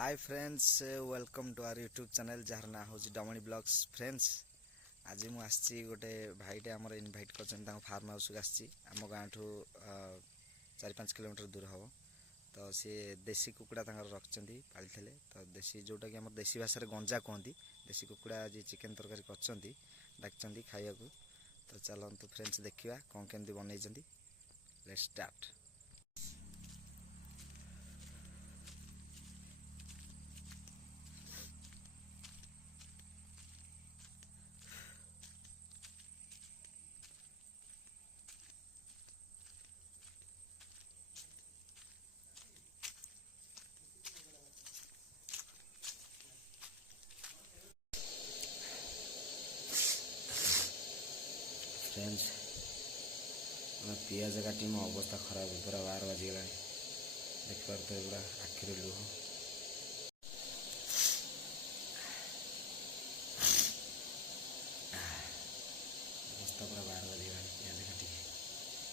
Hi friends welcome to our YouTube channel जार ना हूँ डमणी ब्लॉग्स फ्रेंड्स। आज मुझे गोटे भाईटे आमर इनभाइट कर फार्म हाउस को आम गाँ ठू 4-5 किलोमीटर दूर हम। तो सी देसी कुकुड़ा रखिंट पाली तो देसी जोटा कि देसी भाषा गंजा कहती देसी कुकुड़ा आज चिकेन तरकारी कर डाक खाया। तो चलते फ्रेंड्स देखा कौन केमती बनई। Let's start. फ्रेंड्स पियाज काटी मो अवस्था खराब पूरा 12 बजीगला। देखिपारे पूरा आखिर लुह अवस्था पूरा 12 बजीगला। पियाज काटी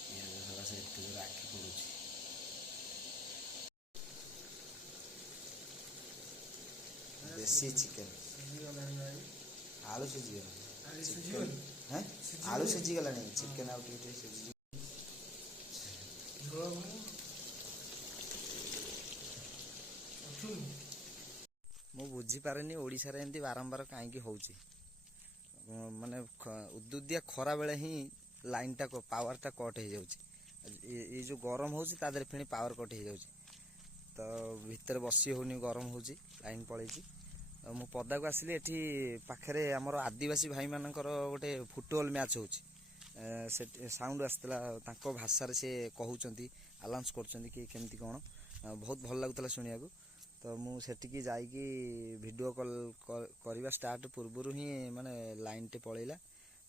पियाज सकाशे एत जोर आखि पड़ू। देसी चिकेन आलू सीझीगला चिकेन हैं आलू सीझीगला चिकेन आउ टे सीझी मु बुझीपारे ओडिशा रे एमती बारंबार कहीं हो माने उदुदिया खरा बेले ही लाइन टा पावर टा कट हो जाए। जो गरम हो फिर पावर कट हो जाए। तो भितर बसी होनी गरम हो लाइन पलि। मु पदा को आसिली एठी पाखरे आमर आदिवासी भाई मानकर गोटे फुटबॉल मैच हो साउंड आसला भाषा से कहते आलाउंस कर केमती कौन बहुत भल लगुला शुणा। तो मुझे जाइकी वीडियो कॉल करवा स्टार्ट पूर्व ही माने लाइन टे पलैला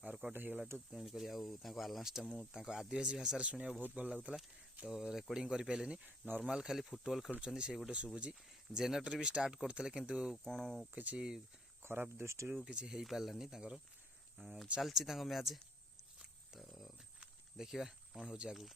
पावर कट हो गला। तेणुक आलाउंसटा मुझे आदिवासी भाषा शुणा बहुत भल लगुला। तो रेकर्डिंग कर पारे नॉर्मल खाली फुटबॉल खेलुँच से गोटे शुभुची। जेनेटर भी स्टार्ट करते किंतु कौन किसी खराब दृष्टि किसी हो पारानी चलती मैच। तो देखा कौन हो आगू।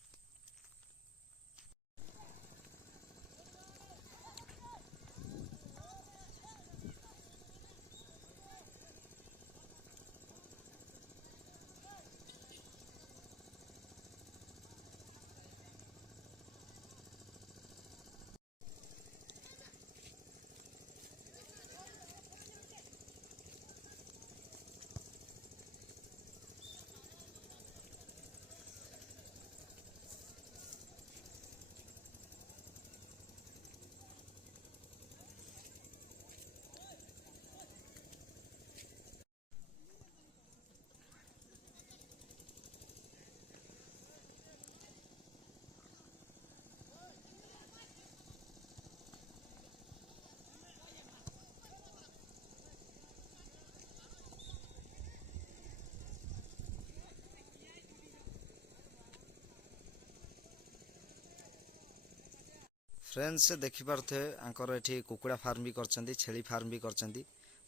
फ्रेंड्स देखिपे आंकर ये कुकुड़ा फार्म भी कर छेली फार्म भी कर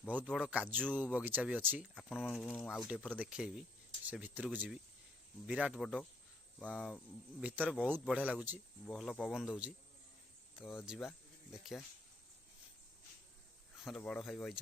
बहुत बड़ काजू बगीचा भी अच्छी। आपण आउटे पर देखी से भितर को जी विराट बड़ भितर बहुत बढ़िया लगुच भल पवन दौर। तो जीवा देखिया मोर बड़ भाई बही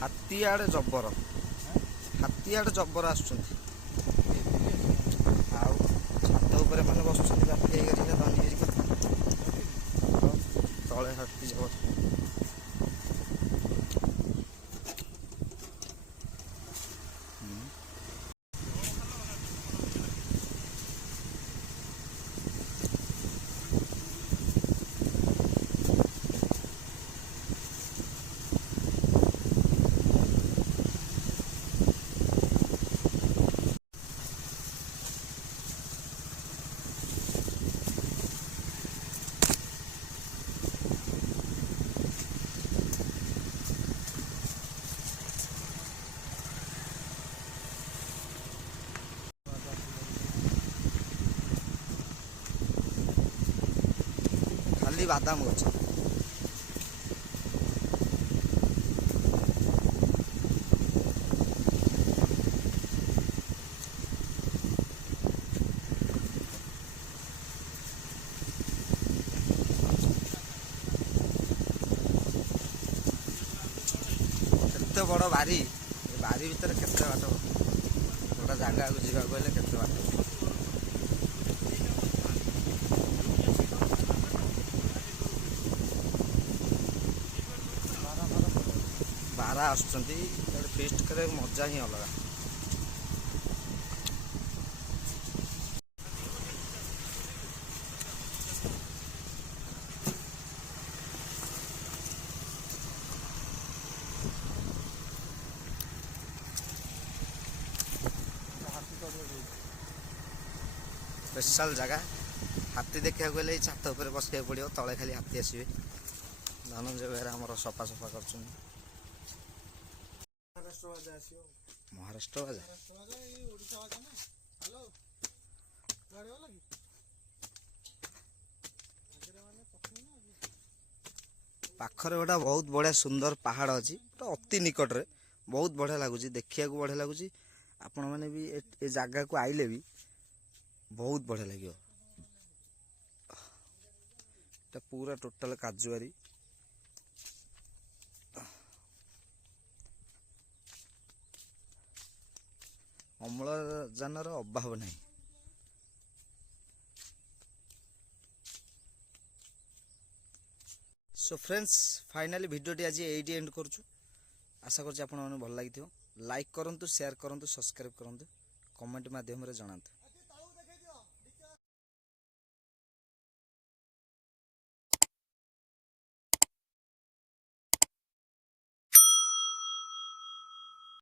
हाथी आड़े जबर आसुँच मैंने बस राति धनी तले हाथी जबर। ଖାଲି ବାଦାମ ଗଛ। କେତେ ବଡ଼ ବାରି, ଏ ବାରି ଭିତରେ କେତେ ବାଟ, ଗୋଟେ ଜାଗାକୁ ଯିବାକୁ ହେଲେ କେତେ ବାଟ। ବାରା ଆସୁଛନ୍ତି, ଫିଷ୍ଟ କରିବାକୁ ମଜା ହିଁ ଅଲଗା। ସ୍ପେଶାଲ ଜାଗା, ହାତୀ ଦେଖିବାକୁ ହେଲେ ଏଇ ଛାତ ଉପରେ ବସିବାକୁ ପଡ଼ିବ, ତଳେ ଖାଲି ହାତୀ ଆସିବେ। ଧନଞ୍ଜୟ ବେହେରା ଆମର ସଫା କରୁଛନ୍ତି। ମହାରାଷ୍ଟ୍ର ବାଜା ପାଖରେ ଗୋଟେ ବହୁତ ବଢ଼ିଆ ସୁନ୍ଦର ପାହାଡ଼ ଅଛି, ପୁରା ଅତି ନିକଟରେ, ବହୁତ ବଢ଼ିଆ ଲାଗୁଛି, ଦେଖିବାକୁ ବଢ଼ିଆ ଲାଗୁଛି। ଆପଣମାନେ ବି ଏ ଜାଗାକୁ ଆଇଲେ ବି ବହୁତ ବଢ଼ିଆ ଲାଗିବ। এটা ପୁରା ଟୋଟାଲ କାଜୁଆରୀ। ଅମ୍ଳଜାନର ଅଭାବ ନାହିଁ। ସୋ ଫ୍ରେଣ୍ଡସ୍, ଫାଇନାଲି ଭିଡ଼ିଓଟି ଆଜି ଏଇଠି ଏଣ୍ଡ କରୁଛୁ। ଆଶା କରୁଛି ଆପଣମାନଙ୍କୁ ଭଲ ଲାଗିଥିବ। ଲାଇକ୍ କରନ୍ତୁ, ସେୟାର କରନ୍ତୁ, ସବସ୍କ୍ରାଇବ୍ କରନ୍ତୁ, କମେଣ୍ଟ ମାଧ୍ୟମରେ ଜଣାନ୍ତୁ।